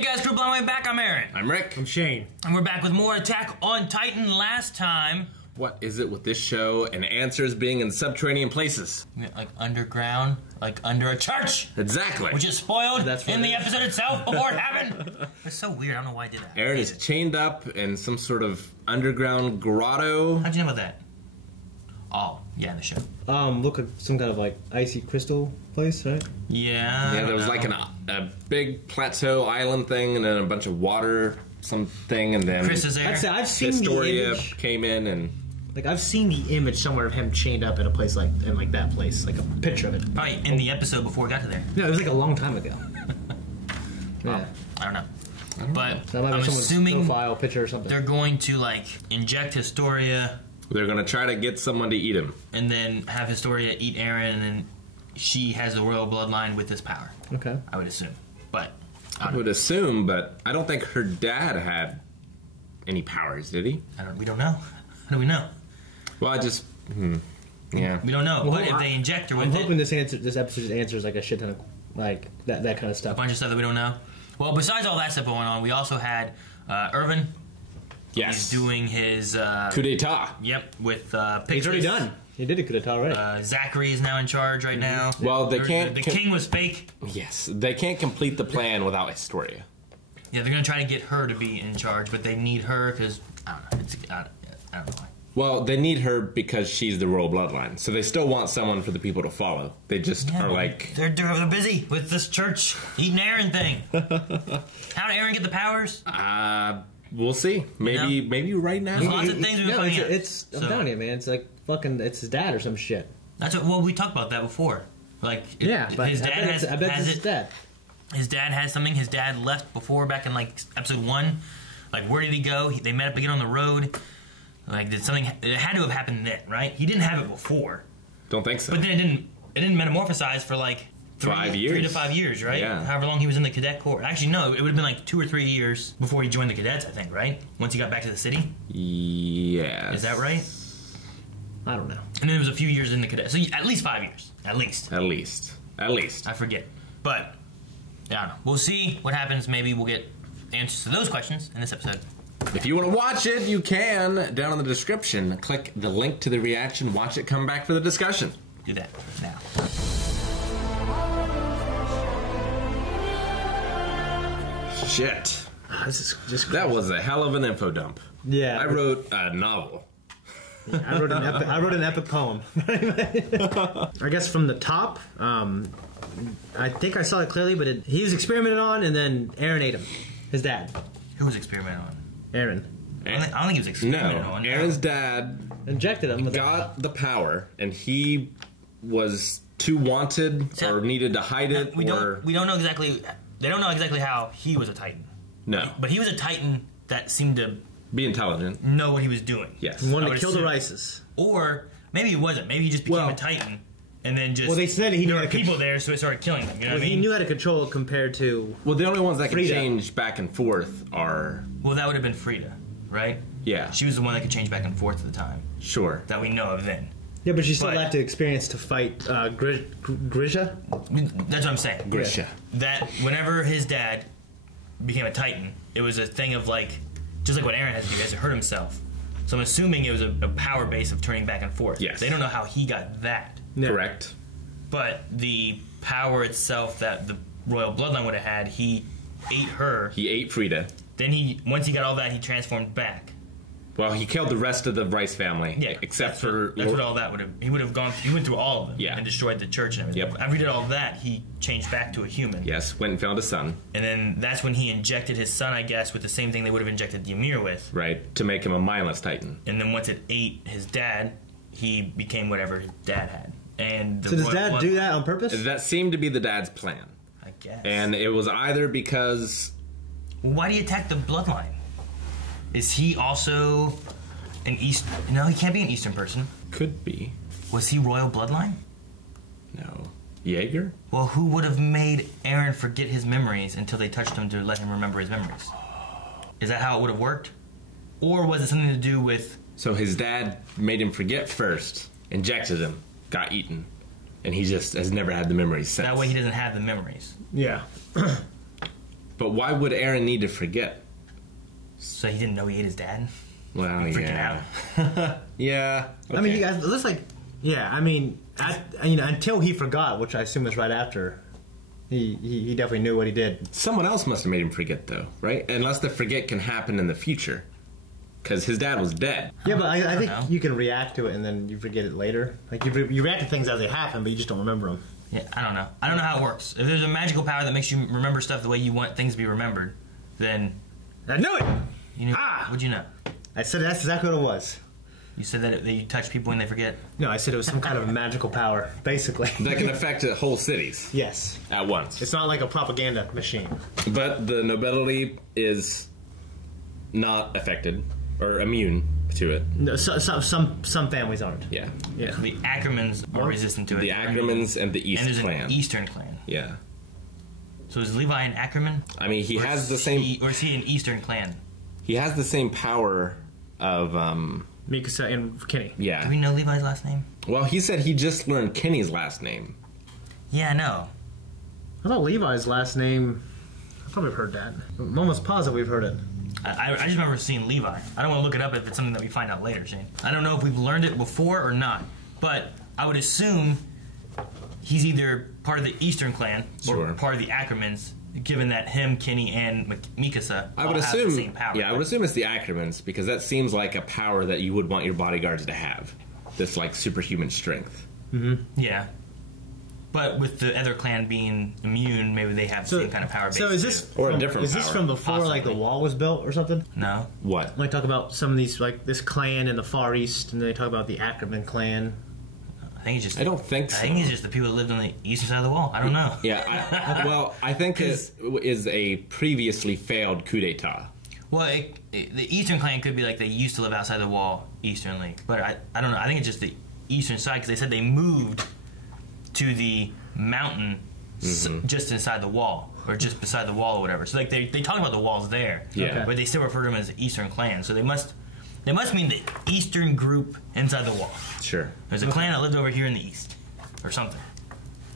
Hey guys, Crew Blowing Back, I'm Aaron. I'm Rick. I'm Shane. And we're back with more Attack on Titan. Last time... What is it with this show and answers being in subterranean places? Like underground, like under a church. Exactly. Which is spoiled in the episode itself before it happened. It's so weird, I don't know why I did that. Aaron is chained up in some sort of underground grotto. How'd you know about that? Oh, yeah, in the show. Look at some kind of like icy crystal place, right? Yeah. Yeah, there was like a big plateau island thing and then a bunch of water something and then Chris is there. I've seen Historia the image. came in and... Like, I've seen the image somewhere of him chained up in a place like that place, like a picture of it. Probably in the episode before we got to there. No, it was like a long time ago. Yeah. I don't know. But So that might I'm be someone's assuming profile picture or something. they're going to, like, inject Historia They're going to try to get someone to eat him. and then have Historia eat Eren, and then she has the royal bloodline with this power. Okay. I would assume. But I would assume, but I don't think her dad had any powers, did he? we don't know. How do we know? Well, I just... yeah. We don't know. Well, but if they inject her with I'm hoping it, this episode answers like a shit ton of like that kind of a stuff. bunch of stuff that we don't know. Well, besides all that stuff going on, we also had Irvin. Yes. He's doing his... Coup d'etat. Yep, with Pixis. He's already done. He did a coup d'etat already. Zachary is now in charge right now. Well, they can't... The king was fake. Yes, they can't complete the plan without Historia. Yeah, they're going to try to get her to be in charge, but they need her because, I don't know, I don't know why. Well, they need her because she's the royal bloodline, so they still want someone for the people to follow. They just are like... They're busy with this church eating Eren thing. How did Eren get the powers? We'll see. Maybe right now. There's lots of things we've been finding out. I'm telling you, man. It's like fucking. It's his dad or some shit. That's what. Well, we talked about that before. Like, But his dad I bet it's his dad. His dad has something. His dad left before, back in like episode 1. Like, where did he go? They met up again on the road. Like, did something? It had to have happened then, right? He didn't have it before. Don't think so. But then it didn't metamorphosize for like 5 years. 3 to 5 years, right? Yeah. However long he was in the cadet corps. Actually, no, it would have been like 2 or 3 years before he joined the cadets, I think, right? Once he got back to the city. Yes. Is that right? I don't know. And then it was a few years in the cadets. So at least 5 years. At least. At least. I forget. But, yeah, I don't know. We'll see what happens. Maybe we'll get answers to those questions in this episode. If you want to watch it, you can. Down in the description, click the link to the reaction. Watch it, come back for the discussion. Do that now. Shit. This is just. That was a hell of an info dump. Yeah. I wrote a novel. I wrote an epic poem. I guess from the top, I think I saw it clearly, but he was experimented on, and then Eren ate him. His dad. Who was experimenting on? Eren. I don't think he was experimenting on. Aaron's dad Injected him with got the power, and he was too wanted or needed to hide it. We don't know exactly. They don't know exactly how he was a Titan. No. But he was a Titan that seemed to Be intelligent. know what he was doing. Yes. He wanted I to would kill the assume. Rices. Or maybe he wasn't. Maybe he just became a Titan and then just. Well, they said he there knew were how to people there, so it started killing them. You know what I He mean? knew how to control it compared to. Well, the only ones that can Frida. change back and forth are... Well, that would have been Frida, right? Yeah. She was the one that could change back and forth at the time Sure. that we know of then. Yeah, but she still But- lacked the experience to fight Grisha. That's what I'm saying. Grisha. That whenever his dad became a Titan, it was a thing of like, just like what Eren has to do, he has to hurt himself. So I'm assuming it was a power base of turning back and forth. Yes. They don't know how he got that. Yeah. Correct. But the power itself that the royal bloodline would have had, he ate her. He ate Frida. Then once he got all that, he transformed back. Well, he killed the rest of the Rice family. Yeah, Except that's for... that's what all that would have. He would have gone. He went through all of them. Yeah. And destroyed the church and everything. Yep. After he did all that, he changed back to a human. Yes, went and found a son. And then that's when he injected his son, I guess, with the same thing they would have injected Ymir with. Right, to make him a mindless Titan. And then once it ate his dad, he became whatever his dad had. And the So does royal Dad blood- do that on purpose? That seemed to be the dad's plan. I guess. And it was either because... Well, why do you attack the bloodline? Is he also an East? No, he can't be an Eastern person. Could be. Was he royal bloodline? No. Jaeger? Well, who would have made Eren forget his memories until they touched him to let him remember his memories? Is that how it would have worked? Or was it something to do with... So his dad made him forget first, injected him, got eaten, and he just has never had the memories since. That way he doesn't have the memories. Yeah. But why would Aaron need to forget? So he didn't know he ate his dad? Well, Freaking yeah. Yeah. Okay. I mean, you guys, it looks like, yeah. I mean, until he forgot, which I assume was right after. He definitely knew what he did. Someone else must have made him forget, though, right? Unless the forget can happen in the future. Because his dad was dead. Yeah, but I think know. you can react to it and then you forget it later. Like, you react to things as they happen, but you just don't remember them. Yeah, I don't know. I don't know how it works. If there's a magical power that makes you remember stuff the way you want things to be remembered, then... I knew it! You knew, What'd you know? I said that's exactly what it was. You said that you touch people when they forget? No, I said it was some kind of magical power, basically. That can affect whole cities. Yes. At once. It's not like a propaganda machine. But the nobility is not affected or immune to it. No, some families aren't. Yeah. Yeah. The Ackermans are resistant to it. The Ackermans and the East and there's clan. an Eastern clan. Yeah. So is Levi an Ackerman? I mean, he Or has is the same. or is he an Eastern clan? He has the same power of. Mikasa and Kenny. Yeah. Do we know Levi's last name? Well, he said he just learned Kenny's last name. Yeah, I know. I thought Levi's last name... I thought we've heard that. I'm almost positive we've heard it. I just remember seeing Levi. I don't want to look it up if it's something that we find out later, Shane. I don't know if we've learned it before or not, but I would assume he's either part of the Eastern clan or part of the Ackermans, given that him, Kenny, and Mikasa I would all assume. have the same power. Yeah, I would assume it's the Ackermans because that seems like a power that you would want your bodyguards to have. This like superhuman strength. Yeah. But with the other clan being immune, maybe they have the same kind of power base. So is this Or a from, different is this power. from before like the Possibly. wall was built or something? No. What? Like talk about some of these like this clan in the Far East, and then they talk about the Ackerman clan. I think it's just. I don't think so. I think it's just the people that lived on the eastern side of the wall. I don't know. Yeah. Well, I think it is a previously failed coup d'état. Well, the Eastern clan could be like they used to live outside the wall, Eastern League. But I don't know. I think it's just the eastern side because they said they moved to the mountain just inside the wall or just beside the wall or whatever. So like they talk about the walls there, Yeah. but they still refer to them as the Eastern clan. So they must mean the Eastern group inside the wall. Sure. There's a clan that lived over here in the East or something.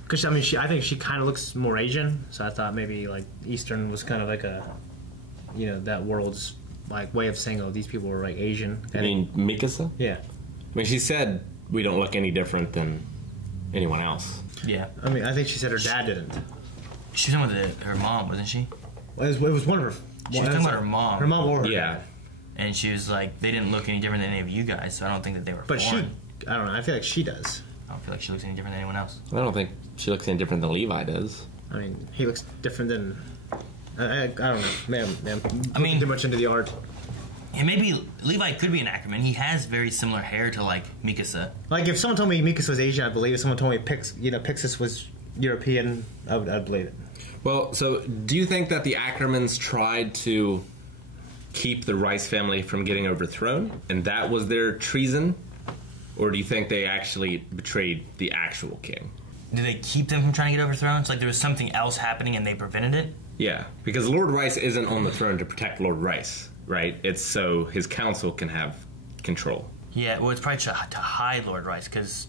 Because I mean, I think she kind of looks more Asian, so I thought maybe like Eastern was kind of like a, that world's like way of saying, oh, these people were like Asian. I mean, Mikasa? Yeah. I mean, she said we don't look any different than anyone else. Yeah, I mean, I think she said her dad didn't. she was talking about her mom, wasn't she? It was one of her. She was talking about her mom. Her mom or her Yeah. dad. And she was like, they didn't look any different than any of you guys, so I don't think that they were But foreign. I don't know. I feel like she does. I don't feel like she looks any different than anyone else. I don't think she looks any different than Levi does. I mean, he looks different than. I don't know, man. I mean- too much into the art. And maybe Levi could be an Ackerman. He has very similar hair to like Mikasa. Like if someone told me Mikasa was Asian, I believe. If someone told me Pixis was European, I'd believe it. Well, so do you think that the Ackermans tried to keep the Rice family from getting overthrown, and that was their treason? Or do you think they actually betrayed the actual king? Did they keep them from trying to get overthrown? It's like there was something else happening and they prevented it? Yeah, because Lord Rice isn't on the throne to protect Lord Rice, right? It's so his council can have control. Yeah, well, it's probably to hide Lord Rice, because,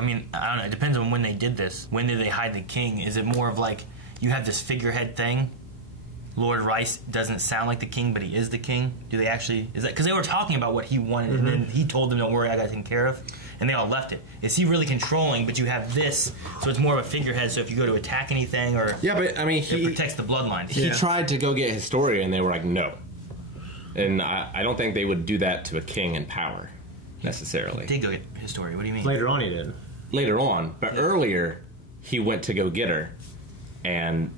I mean, I don't know, it depends on when they did this. When did they hide the king? Is it more of like, you have this figurehead thing, Lord Rice doesn't sound like the king, but he is the king? Do they actually, is that, because they were talking about what he wanted, and then he told them, don't worry, I got it taken care of, and they all left it. Is he really controlling, but you have this, so it's more of a figurehead, so if you go to attack anything, or Yeah, but I mean, it protects the bloodline. he tried to go get Historia, and they were like, no. And I don't think they would do that to a king in power, necessarily. Did go get his story, what do you mean? Later on, he did. Later on, but earlier, he went to go get her, and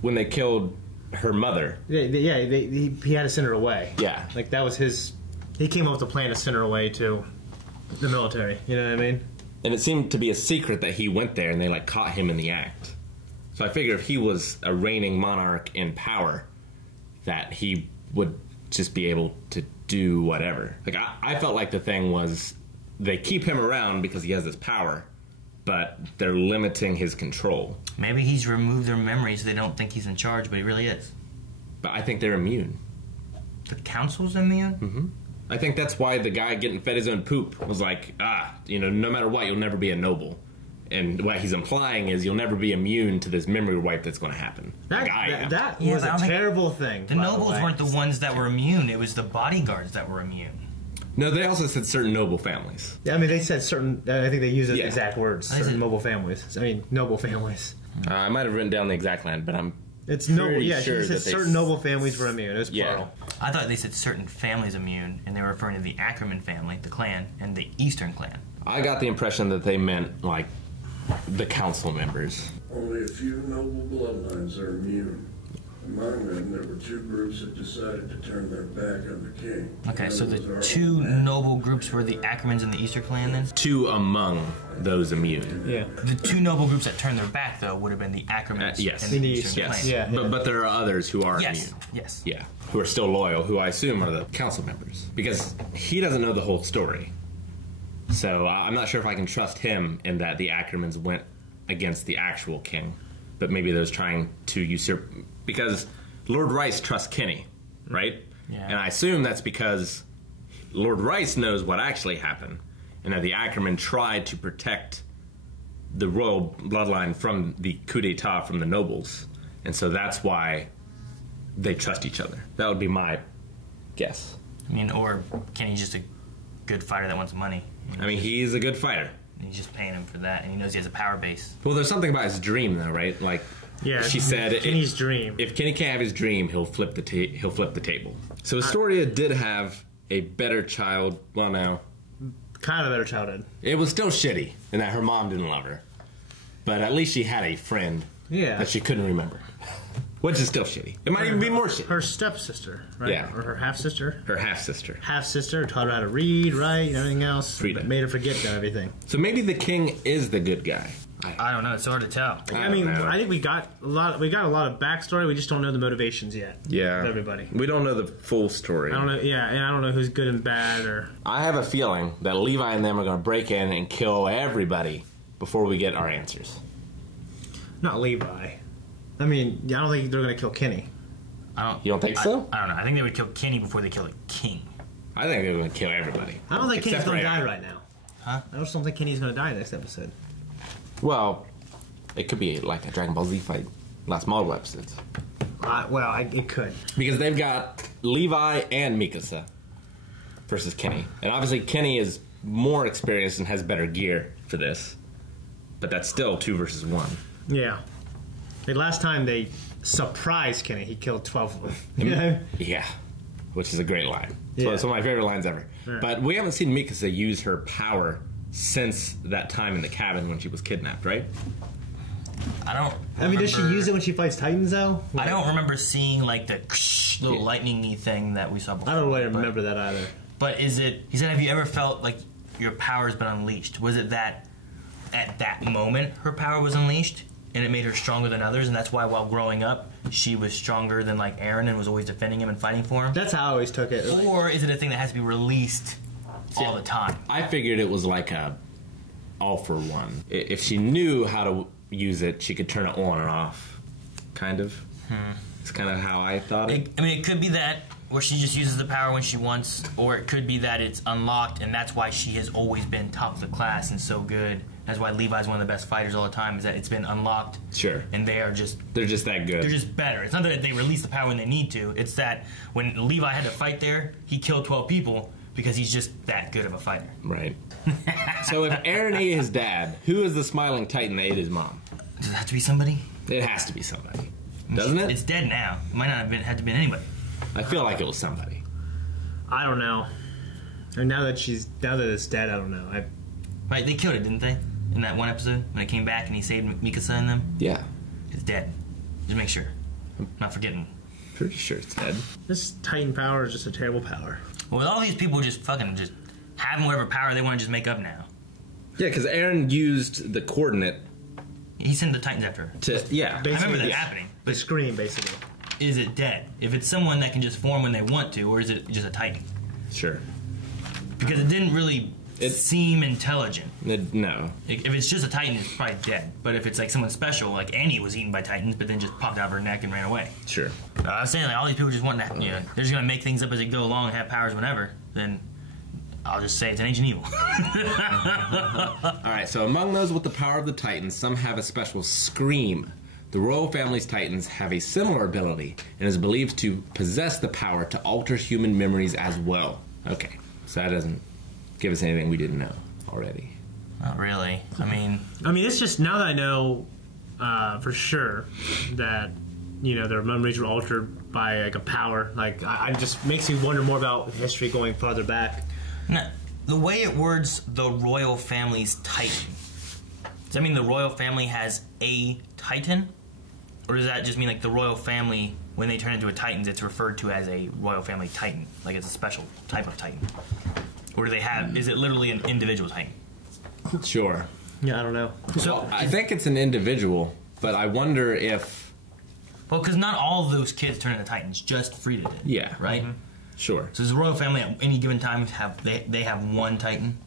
when they killed her mother, He had to send her away. yeah, Like that was his. He came up with a plan to send her away to the military. You know what I mean? and it seemed to be a secret that he went there, and they like caught him in the act. So I figure if he was a reigning monarch in power, that he would just be able to do whatever. Like I felt like the thing was they keep him around because he has this power, but they're limiting his control. Maybe he's removed their memories so they don't think he's in charge, but he really is. But I think they're immune. The council's immune? I think that's why the guy getting fed his own poop was like, no matter what, you'll never be a noble. And what he's implying is you'll never be immune to this memory wipe that's going to happen. That Yeah, was but I a don't terrible thing. The by nobles way. weren't the ones that were immune. It was the bodyguards that were immune. No, they also said certain noble families. Yeah, I mean, they said certain. I think they used the Yeah. exact words. Certain noble families. I mean, noble families. I might have written down the exact line, but I'm It's noble. pretty Yeah, sure she said that they certain noble families were immune. It was Yeah. plural. I thought they said certain families immune, and they were referring to the Ackerman family, the clan, and the Eastern clan. I got the impression that they meant, like, the council members. Only a few noble bloodlines are immune. Among them, there were two groups that decided to turn their back on the king. Okay, so One was the our two own noble groups were the Ackermans and the Eastern clan then? Two among those immune. Yeah. The two noble groups that turned their back, though, would have been the Ackermans yes. and In the the Eastern Yes. clan. Yeah. But there are others who are Yes, immune. yes. Yeah. Who are still loyal, who I assume are the council members. Because he doesn't know the whole story. So I'm not sure if I can trust him in that the Ackermans went against the actual king. But maybe those trying to usurp. Because Lord Rice trusts Kenny, right? Yeah. And I assume that's because Lord Rice knows what actually happened. And that the Ackerman tried to protect the royal bloodline from the coup d'etat from the nobles. And so that's why they trust each other. That would be my guess. I mean, or Kenny's just a good fighter that wants money. I mean, he's a good fighter. And he's just paying him for that, and he knows he has a power base. Well, there's something about his dream, though, right? Like, Yeah. she said, Kenny's dream. If Kenny can't have his dream, he'll flip the table. So Astoria did have a better child. Well, no, Kind of better childhood. it was still shitty in that her mom didn't love her, but at least she had a friend Yeah. that she couldn't remember, which is still shitty. It might even be more shitty. Her stepsister, right? Yeah. Or her half sister. Her half sister. Half sister taught her how to read, write, and everything else. Frida. Made her forget everything. So maybe the king is the good guy. I don't know. It's hard to tell. I mean, don't know. I think we got a lot. We got a lot of backstory. We just don't know the motivations yet. Yeah. of everybody. We don't know the full story. I don't know. Yeah, and I don't know who's good and bad or. I have a feeling that Levi and them are going to break in and kill everybody before we get our answers. Not Levi. I mean, I don't think they're going to kill Kenny. You don't think so? I don't know. I think they would kill Kenny before they kill the king. I think they're going to kill everybody. I don't think Except Kenny's going to for die Aaron. right now. Huh? I just don't think Kenny's going to die next episode. Well, it could be like a Dragon Ball Z fight. Last multiple episodes. It could. Because they've got Levi and Mikasa versus Kenny. And obviously Kenny is more experienced and has better gear for this. But that's still 2 versus 1. Yeah. The last time they surprised Kenny, he killed 12 of them. You know? Yeah. Which is a great line. So Yeah. it's one of my favorite lines ever. Right. But we haven't seen Mikasa use her power since that time in the cabin when she was kidnapped, right? I don't. I mean, does she remember- use it when she fights Titans, though? I don't remember seeing like the little Yeah. lightning-y thing that we saw before. I don't really but- remember that either. But is it? He said, "Have you ever felt like your power's been unleashed?" Was it that at that moment her power was unleashed and it made her stronger than others, and that's why while growing up she was stronger than like Aaron and was always defending him and fighting for him? That's how I always took it. Or is it a thing that has to be released all the time? I figured it was like a all for one. If she knew how to use it, she could turn it on and off. Kind of. It's kind of how I thought it. I mean, it could be that where she just uses the power when she wants, or it could be that it's unlocked and that's why she has always been top of the class and so good. That's why Levi's one of the best fighters all the time, is that it's been unlocked. Sure. And they are just They're just that good. they're just better. It's not that they release the power when they need to. It's that when Levi had to fight there, he killed 12 people because he's just that good of a fighter. Right. So if Aaron ate his dad, who is the smiling titan that ate his mom? Does it have to be somebody? It has to be somebody. Doesn't it? It's dead now. It might not have had to be anybody. I feel like it was somebody. I don't know. And now that it's dead, I don't know. Right, they killed it, didn't they? In that one episode when it came back and he saved Mikasa and them. Yeah. It's dead. Just make sure. I'm not forgetting. Pretty sure it's dead. This Titan power is just a terrible power. Well, with all these people just fucking just having whatever power they want to just make up now. Yeah, because Aaron used the coordinate He sent the Titans after her. to... Yeah. I remember that yes. happening. The But scream, basically. is it dead? If it's someone that can just form when they want to, or is it just a Titan? Sure. Because it didn't really It- seem intelligent. No. If it's just a Titan, it's probably dead. But if it's like someone special, like Annie was eaten by Titans, but then just popped out of her neck and ran away. Sure. I was saying, like, all these people just want to, they're just going to make things up as they go along and have powers whenever, then I'll just say it's an ancient evil. Alright, so among those with the power of the Titans, some have a special scream. The royal family's Titans have a similar ability and is believed to possess the power to alter human memories as well. Okay, so that doesn't give us anything we didn't know already. Not really. I mean, it's just now that I know for sure that their memories were altered by like a power. Like I just makes you wonder more about history going farther back. now, the way it words the royal family's Titan, does that mean the royal family has a Titan? Or does that just mean like the royal family, when they turn into a Titans, it's referred to as a royal family Titan? Like it's a special type of Titan? Or do they have, is it literally an individual Titan? Sure. Yeah, I don't know. So, Well, I think it's an individual, but I wonder if... well, because not all of those kids turn into Titans, just Frida did. Yeah. Right? Sure. So does the royal family at any given time have, they have one Titan?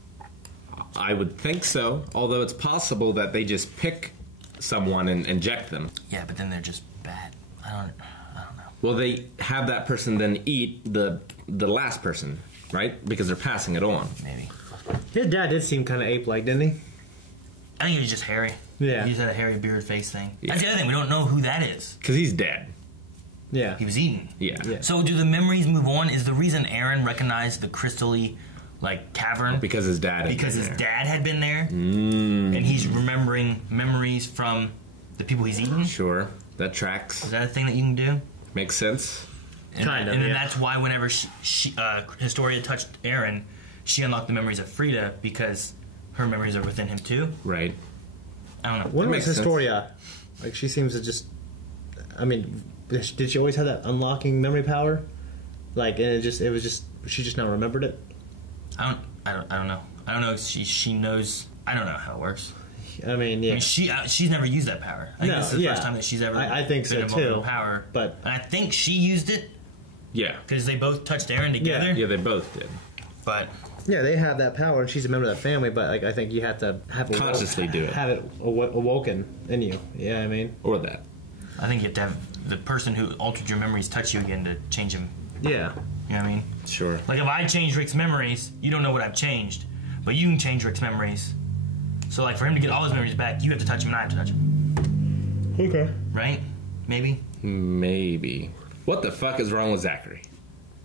I would think so, although it's possible that they just pick someone and inject them. Yeah, but then they're just bad. I don't know. Well, they have that person then eat the last person, right? Because they're passing it on. Maybe. His dad did seem kind of ape-like, didn't he? I think he was just hairy. Yeah. He just had a hairy beard face thing. Yeah. That's the other thing. We don't know who that is. Because he's dead. Yeah. He was eaten. Yeah. Yeah. So do the memories move on? Is the reason Aaron recognized the crystally, like, cavern? Because his dad had Because been his there. dad had been there? Mm. And he's remembering memories from the people he's eaten? Is Sure. That tracks. that a thing that you can do? Makes sense. And, Kind of, and then yeah. that's why whenever Historia touched Aaron, she unlocked the memories of Frida because her memories are within him too. Right. I don't know. When was makes sense. Historia? Like she seems to just. Did she always have that unlocking memory power? Like, and it was just she just now remembered it. I don't know. I don't know if she knows. I don't know how it works. I mean, yeah. I mean, she's never used that power. I think No, this is the yeah. first time that she's ever I think been so, involved in too, power. but- and I think she used it Yeah. because they both touched Aaron together. Yeah, they both did. But Yeah, they have that power, and she's a member of that fammy. But like, I think you have to have Consciously do it. have it awoken in you. Yeah, I mean, Or that. I think you have to have the person who altered your memories touch you again to change him. yeah, You know what I mean? Sure. Like if I change Rick's memories, you don't know what I've changed, but you can change Rick's memories. So like for him to get all his memories back, you have to touch him and I have to touch him. okay. Right? Maybe? Maybe. What the fuck is wrong with Zachary?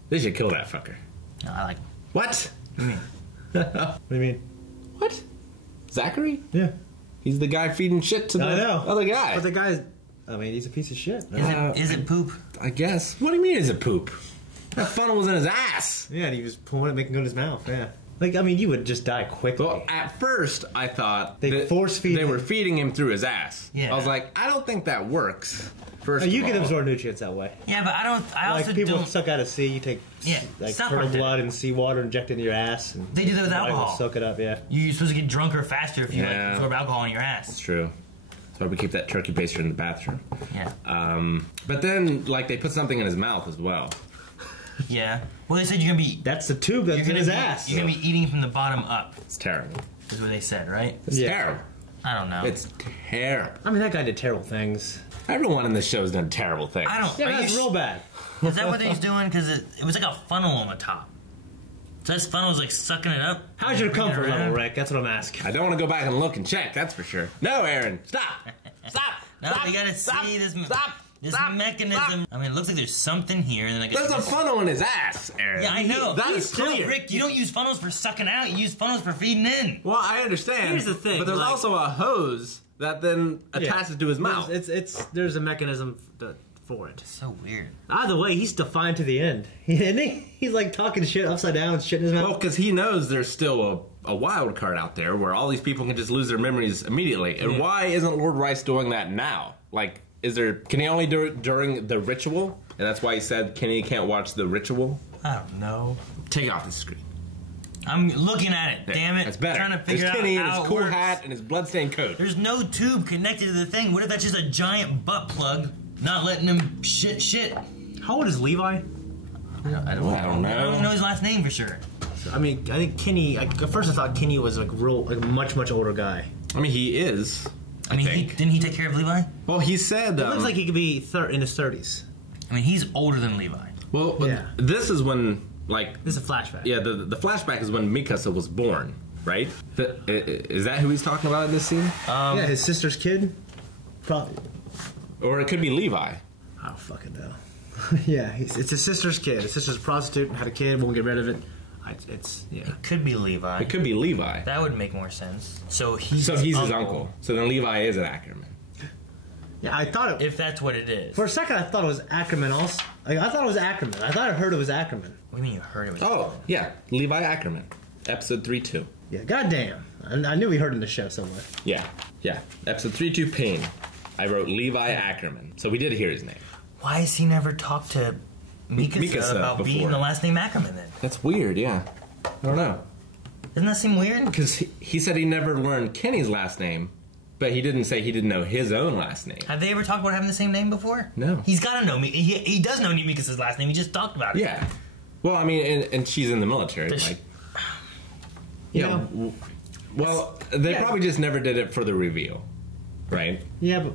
They should kill that fucker. No, I like him. What? What do you mean? What do you mean? What? Zachary? Yeah, He's the guy feeding shit to the I know. other guy. But the guy's, I mean, he's a piece of shit. Is it poop? I guess. What do you mean is it poop? That funnel was in his ass. Yeah, and he was pulling it, making it go to his mouth. Yeah, like I mean, you would just die quickly. Well, at first, I thought They that force feed they him. were feeding him through his ass. Yeah. I was like, I don't think that works. First, You of can all. absorb nutrients that way. Yeah, but I Like also people don't. suck out of sea, you take Yeah, like South turtle Park did it. blood and seawater, inject it into your ass, and They do that with body will alcohol. soak it up. Yeah, You're supposed to get drunker faster if you like Yeah. absorb alcohol in your It's ass. true. That's why we keep that turkey baster in the bathroom. Yeah. But then, like, they put something in his mouth as well. Yeah. Well, they said you're gonna be. that's the tube that's You're in gonna his be, ass. You're gonna be eating from the bottom up. It's terrible. Is what they said, right? It's Yeah. terrible. I don't know. It's terrible. I mean, that guy did terrible things. Everyone in this show has done terrible things. I don't. Yeah, are that's you real bad. Is that what he's doing? Because it was like a funnel on the top. So this funnel's like sucking it up. How's your Bringing it comfort level, around? Rick? That's what I'm asking. I don't want to go back and look and check, that's for sure. No, Aaron, stop! Stop! No, Stop! we gotta Stop! see this. Stop! This Stop! mechanism. Stop! I mean, it looks like there's something here, and then I There's a guess. funnel in his ass, Aaron. Yeah, I know. That He's is still, clear. Rick, you don't use funnels for sucking out. You use funnels for feeding in. Well, I understand. Here's the thing, But there's like- also a hose that then attaches to his mouth. There's a mechanism for it. So weird. Either way, he's defiant to the end, isn't he? He's like talking shit upside down, and shit in his mouth. Well, because he knows there's still a wild card out there where all these people can just lose their memories immediately. And why isn't Lord Rice doing that now? Like, can he only do it during the ritual? And that's why he said Kenny can't watch the ritual? I don't know. Take it off the screen. I'm looking at it. There. Damn it! That's better. Trying to figure There's out Kenny in how his it cool works. hat and his bloodstained coat. There's no tube connected to the thing. What if that's just a giant butt plug, not letting him shit? How old is Levi? I don't I don't know. I don't even know his last name for sure. I mean, I think Kenny. At first, I thought Kenny was like much older guy. I mean, he is. I mean, think. didn't he take care of Levi? Well, he said. It looks like he could be in his 30s. I mean, he's older than Levi. Well, Yeah. this is when like This is a flashback. yeah, the flashback is when Mikasa was born, right? Is that who he's talking about in this scene? Yeah, his sister's kid. Probably. Or it could be Levi. I don't fucking know. Yeah, it's his sister's kid. His sister's a prostitute, had a kid, won't get rid of it. Yeah. It could be Levi. It could be Levi. That would make more sense. So he's his uncle. So then Levi is an Ackerman. Yeah, I thought it. If that's what it is. For a second, I thought it was Ackerman. Also, like, I thought it was Ackerman. I thought I heard it was Ackerman. What do you mean you heard it was? Oh, yeah. Levi Ackerman. Episode 3-2. Yeah, goddamn. I knew we heard it in the show somewhere. Yeah. Episode 3-2 Pain. I wrote Levi Ackerman. So we did hear his name. Why has he never talked to Mikasa about before. being the last name Ackerman then? That's weird, yeah. I don't know. Doesn't that seem weird? Because he said he never learned Kenny's last name, but he didn't say he didn't know his own last name. Have they ever talked about having the same name before? No. He's got to know me. He does know Mikasa's last name. He just talked about it. Yeah. Well, I mean, and she's in the military. Does Like, Yeah. well, they Yeah. probably just never did it for the reveal, right? Yeah, but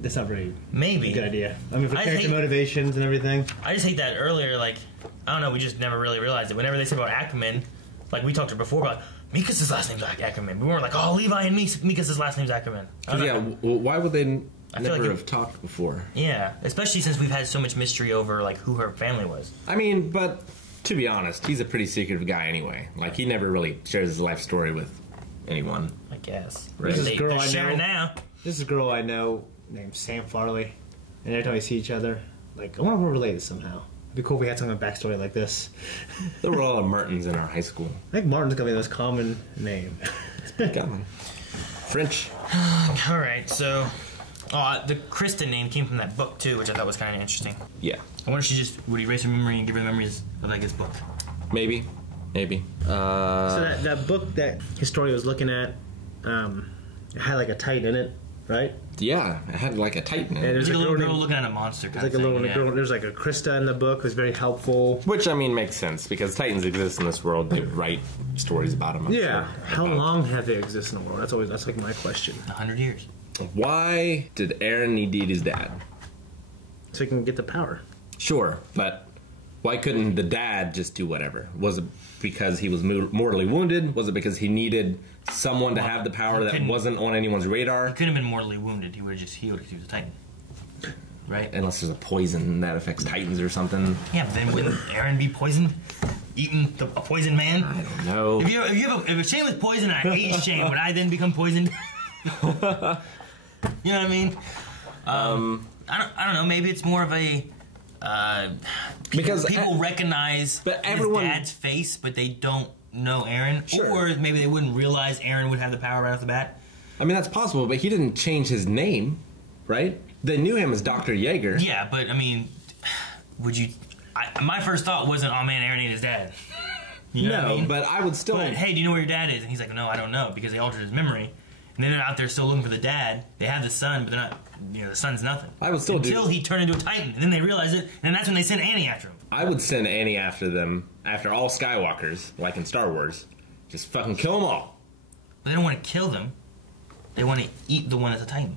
that's not really Maybe. a good idea. I mean, for I character hate- motivations and everything. I just hate that earlier, like, I don't know, we just never really realized it. Whenever they said about Ackerman, like we talked before about Mikasa's last name's like Ackerman. We weren't like, oh, Levi and Mikasa's last name's Ackerman. I don't Yeah. know. Why would they I feel never like have talked before? Yeah, especially since we've had so much mystery over like who her family was. I mean, but to be honest, he's a pretty secretive guy anyway. Like, he never really shares his life story with anyone. I guess. Right. This is a girl They're I sharing know. now. This is a girl I know named Sam Farley, and every time we see each other, like, I wonder if we're related somehow. It'd be cool if we had some backstory like this. There were all Martins in our high school. I think Martin's gonna be the most common name. Common. French. All right, so the Kristen name came from that book too, which I thought was kind of interesting. Yeah. I wonder if she just would erase her memory and give her the memories of like this book. Maybe. So that book that Historia was looking at, it had like a Titan in it, right? Yeah, it had like a Titan in And it. there's There's a little girl named- looking at a monster kind like of a thing. little yeah. girl. There's like a Krista in the book who's very helpful. Which, I mean, makes sense, because Titans exist in this world. They write stories about them. I'm Yeah. sure. How About- long have they existed in the world? That's like my question. 100 years. Why did Aaron need to eat his dad? So he can get the power. Sure, but why couldn't the dad just do whatever? Was it because he was mortally wounded? Was it because he needed someone to have the power that couldn't- wasn't on anyone's radar? He couldn't have been mortally wounded. He would have just healed because he was a Titan. Right? Unless there's a poison that affects Titans or something. Yeah, but then wouldn't Aaron be poisoned? Eating a poisoned man? I don't know. If Shane was poisoned and I ate Shane, would I then become poisoned? You know what I mean? I don't know. Maybe it's more of a Because people recognize but his everyone- dad's face, but they don't know Aaron, Sure. or maybe they wouldn't realize Aaron would have the power right off the bat. I mean, that's possible, but he didn't change his name, right? They knew him as Dr. Yeager. Yeah, but I mean, would you? My first thought wasn't, "Oh man, Aaron ate his dad." You know what I mean? But I would still. But, hey, do you know where your dad is? And he's like, no, I don't know, because they altered his memory. And then they're out there still looking for the dad. They have the son, but they're not. The son's nothing. I would still until he turned into a Titan, and then they realize it, and that's when they send Annie after him. I would send Annie after them, after all Skywalkers, like in Star Wars. Just fucking kill them all. But they don't want to kill them. They want to eat the one that's a Titan.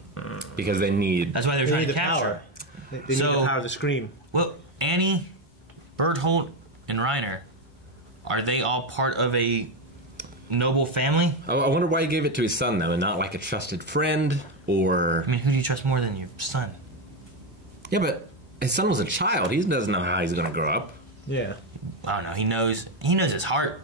Because they need. That's why they're They trying need to the capture. power. They need So- the power to scream. Well, Annie, Berthold, and Reiner, are they all part of a noble family? I wonder why he gave it to his son, though, and not like a trusted friend or. I mean, who do you trust more than your son? Yeah, but his son was a child. He doesn't know how he's going to grow up. Yeah. I don't know. He knows his heart.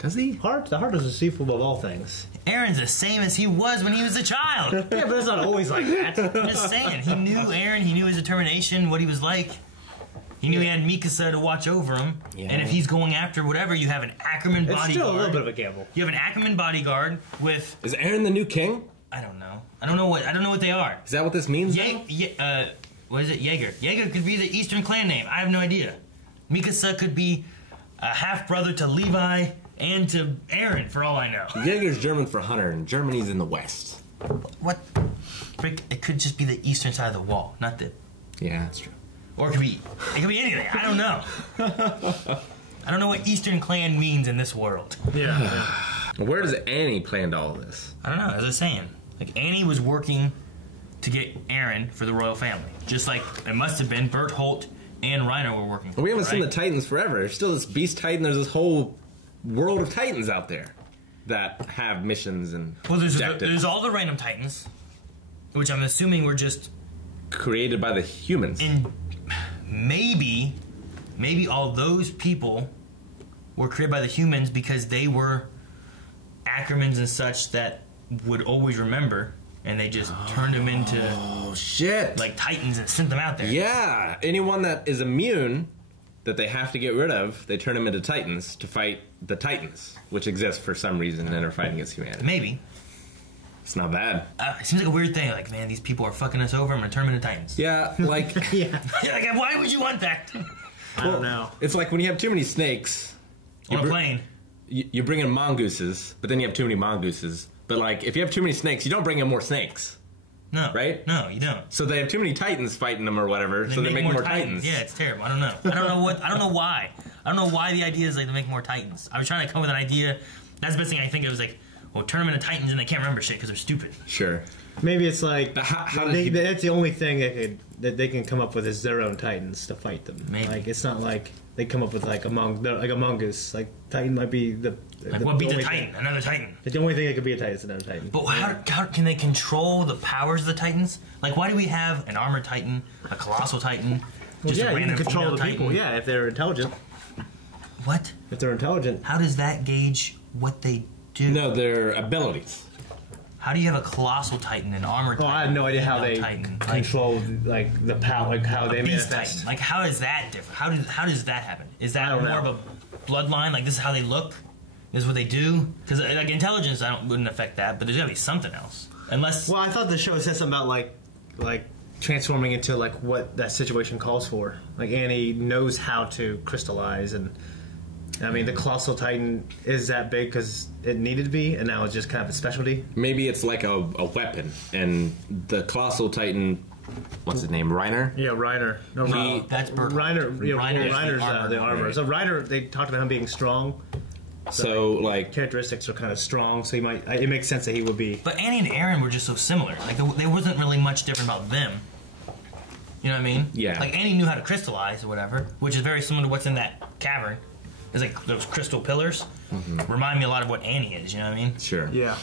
Does he? The heart is deceitful above all things. Aaron's the same as he was when he was a child. Yeah, but it's not always like that. I'm just saying. He knew Aaron. He knew his determination, what he was like. He knew he had Mikasa to watch over him. Yeah. And if he's going after whatever, you have an Ackerman It's bodyguard. still a little bit of a gamble. You have an Ackerman bodyguard with Is Aaron the new king? I don't know. I don't know what they are. Is that what this means? What is it? Jaeger. Jaeger could be the Eastern clan name. I have no idea. Mikasa could be a half brother to Levi and to Aaron, for all I know. Jaeger's German for hunter, and Germany's in the west. What? Frick, it could just be the eastern side of the wall, not the. Yeah, that's true. Or it could be anything. I don't know. I don't know what Eastern clan means in this world. Yeah. Where does Annie plan all of this? I don't know. As I was saying, like Annie was working to get Aaron for the royal family, just like it must have been Berthold and Reiner were working for. We haven't seen the right? Titans forever. There's still this Beast Titan. There's this whole world of Titans out there that have missions and Well, objectives there's all the random Titans, which I'm assuming were just created by the humans. in. Maybe all those people were created by the humans because they were Ackermans and such that would always remember, and they just turned them into Oh shit! like Titans and sent them out there. Yeah, anyone that is immune that they have to get rid of, they turn them into Titans to fight the Titans, which exist for some reason and are fighting against humanity. Maybe. It's not bad. It seems like a weird thing. Like, man, these people are fucking us over. I'm gonna turn them into Titans. Yeah, like Yeah. Like, why would you want that? I don't know. it's like when you have too many snakes. On a plane. You bring in mongooses, but then you have too many mongooses. But like, if you have too many snakes, you don't bring in more snakes, No. right? No, you don't. So they have too many Titans fighting them or whatever. So they make more Titans. Yeah, it's terrible. I don't know. I don't know why. I don't know why the idea is like to make more Titans. I was trying to come with an idea. That's the best thing I think of is like, well, turn them into Titans and they can't remember shit because they're stupid. Sure. Maybe it's like But how did he- that's the only thing that they can come up with is their own Titans to fight them. Maybe. Like it's not like they come up with like a mongoose. Like Titan might be the Like, what beat the only Titan? thing. Another Titan. The only thing that could be a Titan is another Titan. But how can they control the powers of the Titans? Like, why do we have an armored Titan, a colossal Titan, Well, just a yeah, you random can control female the Titan? people. Yeah, if they're intelligent. What? If they're intelligent. How does that gauge what they do? No, their abilities. How do you have a colossal Titan and armored Oh, Titan? I have no idea how female they Titan? Like, control like the power, like how they Beast manifest. Titan. Like, how is that different? How does that happen? Is that I don't more know. of a bloodline? Like, this is how they look? This is what they do? Because, like, intelligence wouldn't affect that, but there's gotta be something else. Unless... Well, I thought the show said something about like transforming into like what that situation calls for. Like Annie knows how to crystallize, and I mean the colossal Titan is that big because it needed to be, and now it's just kind of a specialty. Maybe it's like a weapon, and the colossal Titan, what's his name, Reiner? Yeah, Reiner. No, No, that's Burkhardt. Reiner. Yeah, Reiner's Reiner's the armor. the armor. So Reiner, they talked about him being strong. So like, Characteristics are kind of strong, so he might. It makes sense that he would be. But Annie and Aaron were just so similar. Like, there wasn't really much different about them. You know what I mean? Yeah. Like, Annie knew how to crystallize or whatever, which is very similar to what's in that cavern. It's like those crystal pillars. Remind me a lot of what Annie is, you know what I mean? sure. Yeah.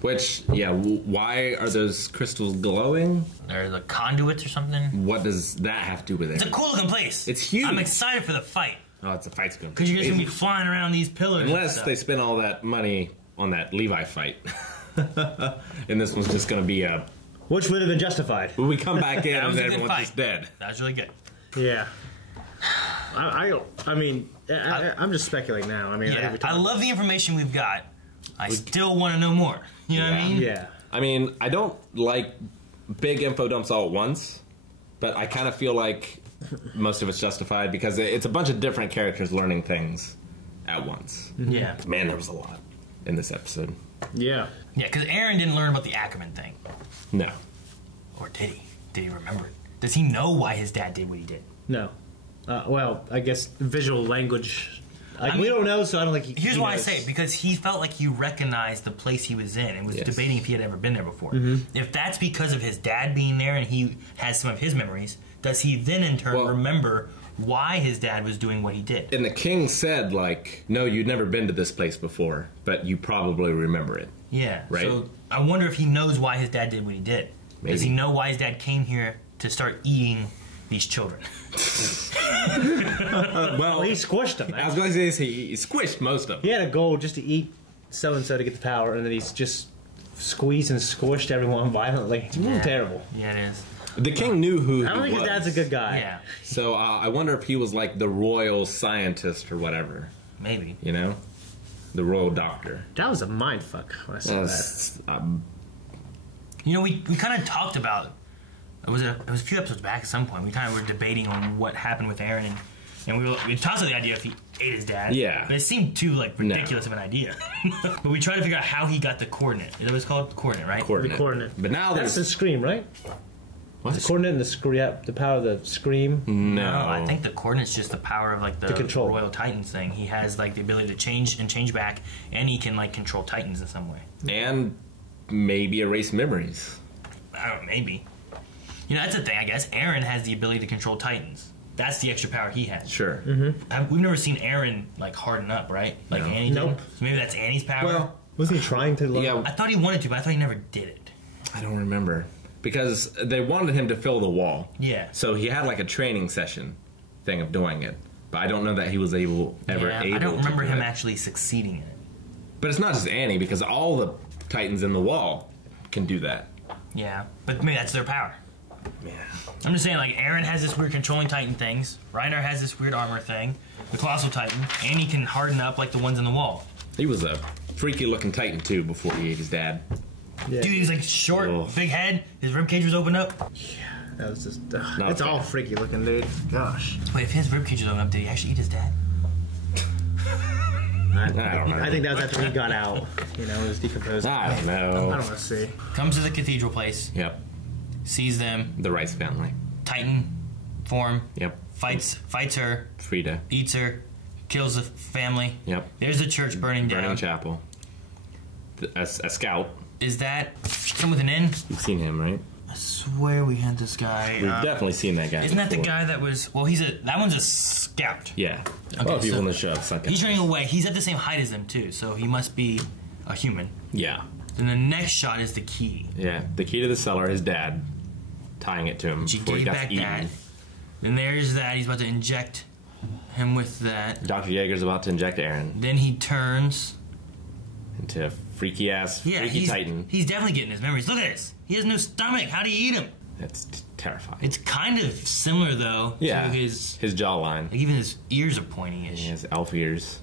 Which, yeah, why are those crystals glowing? Or the conduits or something. What does that have to do with it? It's a cool looking place. It's huge. I'm excited for the fight. Oh, it's a fight's going Because you're just going to be flying around these pillars. and Unless stuff. they spend all that money on that Levi fight. And this one's just going to be a... Which would have been justified. When we come back in That and was a good everyone's fight. just dead. That was really good. Yeah. I mean, I'm just speculating now. I mean, Yeah, we I talked- love the information we've got. I still want to know more. You know what I mean? Yeah. I mean, I don't like big info dumps all at once, but I kind of feel like most of it's justified because it's a bunch of different characters learning things at once. Yeah. Man, there was a lot in this episode. Yeah. Yeah, because Aaron didn't learn about the Ackerman thing. No. Or did he? Did he remember it? Does he know why his dad did what he did? No. Well, I guess visual language. Like, I mean, we don't know, so I don't think. Here's he why I knows. say it, because he felt like he recognized the place he was in and was Yes. debating if he had ever been there before. Mm-hmm. If that's because of his dad being there and he has some of his memories, does he then in turn Well- remember why his dad was doing what he did? And the king said, like, no, you'd never been to this place before, but you probably remember it. Yeah. Right. So I wonder if he knows why his dad did what he did. Does he Maybe. know why his dad came here to start eating these children? Well, He squished them. I was going to say he squished most of them. He had a goal just to eat so and so to get the power, and then he's just squeezed and squished everyone violently. It's really terrible. Yeah, it is. The king knew who I don't he think his was. dad's a good guy. Yeah, So I wonder if he was like the royal scientist or whatever, maybe. you know? The royal doctor. That was a mind fuck when I saw that. That's- You know, we kind of talked about it was a few episodes back at some point. We kind of were debating on what happened with Aaron, and we tossed out the idea if he ate his dad. Yeah. but it seemed too like ridiculous of an idea. But we tried to figure out how he got the coordinate. Is that what it's called? Coordinate, right? coordinate. The coordinate. But now That's there's... the scream, right? What? The coordinate and the scream. Yeah, the power of the scream. No. No, I think the coordinate's just the power of like the control. Royal Titans thing. He has like the ability to change back, and he can like control Titans in some way. And maybe erase memories. I don't know, maybe. You know, that's the thing. I guess Aaron has the ability to control Titans. That's the extra power he has. Sure. We've never seen Aaron like harden up, right? Like No. Annie did. Nope. So maybe that's Annie's power. Well, wasn't he trying to? Yeah. I thought he wanted to, but I thought he never did it. I don't remember. Because they wanted him to fill the wall. Yeah. So he had like a training session thing of doing it. But I don't know that he was able Yeah, able I don't remember to do him it. actually succeeding in it. But it's not just Annie, because all the Titans in the wall can do that. Yeah, but maybe that's their power. Yeah. I'm just saying, like, Aaron has this weird controlling Titan things. Reiner has this weird armor thing. The Colossal Titan. Annie can harden up like the ones in the wall. He was a freaky looking Titan too before he ate his dad. Yeah. Dude, he was like short, Oh. big head. His ribcage was opened up. That was just. Not It's a all fan. freaky looking, dude. Gosh. Wait, if his ribcage was opened up, did he actually eat his dad? I don't know. think that was after he got out. You know, it was decomposing. I don't I know. don't want to see. Comes to the cathedral place, Yep. sees them, The Rice family. Titan form, Yep. fights her, Frida. eats her, kills the family. Yep. There's the church burning down. Burning Chapel. A scout. Is that come with an N? You've seen him, right? I swear we had this guy. We've definitely seen that guy. Isn't that the before. guy that was? Well, that one's a scout. Yeah. Okay, Well, people so in the show suck He's at. running away. He's at the same height as them too, so he must be a human. Yeah. Then the next shot is the key. Yeah. The key to the cellar, his dad tying it to him She before he gave got back eaten. that. Then there's that. He's about to inject him with that. Dr. Yeager's about to inject Aaron Then he turns. into a freaky ass, Yeah, freaky Titan. he's definitely getting his memories. Look at this. He has no stomach. How do you eat him? That's terrifying. It's kind of similar though Yeah. to his. His jawline. Like even his ears are pointy-ish. He has elf ears.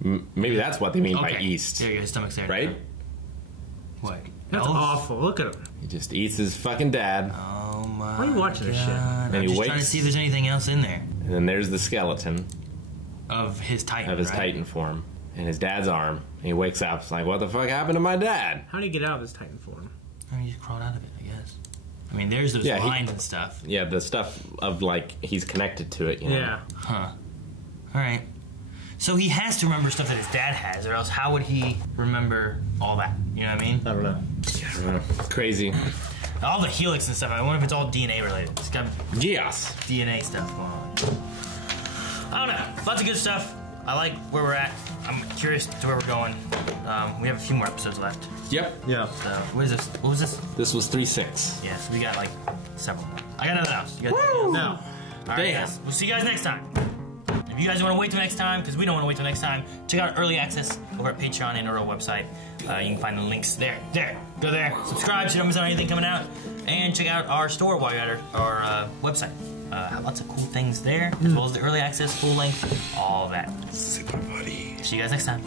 Maybe that's what they mean by east. There you go. His stomach's there. Right? What? That's Elves? awful. Look at him. He just eats his fucking dad. Oh my. Why are you watching this shit? God. And I'm he just trying to wakes- see if there's anything else in there And then there's the skeleton of his Titan. of his right? Titan form. And his dad's arm. And he wakes up. It's like, what the fuck happened to my dad? How do you get out of his Titan form? I mean, he just crawled out of it, I guess. I mean, there's those Yeah, lines and stuff. Yeah, the stuff of like he's connected to it, you know. Yeah. Huh. All right. So he has to remember stuff that his dad has, or else how would he remember all that? You know what I mean? I don't know. I don't know. Crazy. All the helix and stuff. I wonder if it's all DNA related. It's got Yes. DNA stuff going on. I don't know. Lots of good stuff. I like where we're at. I'm curious to where we're going. We have a few more episodes left. Yep. Yeah. So, what is this? What was this? This was 3-6. Yeah, so we got like several more. I got nothing else. You guys, No. All right, Damn. guys. We'll see you guys next time. If you guys want to wait till next time, because we don't want to wait till next time, check out Early Access over at Patreon and our website. You can find the links there. Go there. Subscribe so you don't miss out on anything coming out. And check out our store while you're at our website. Have lots of cool things there, as well as the Early Access, full length, all of that. Super buddy. See you guys next time.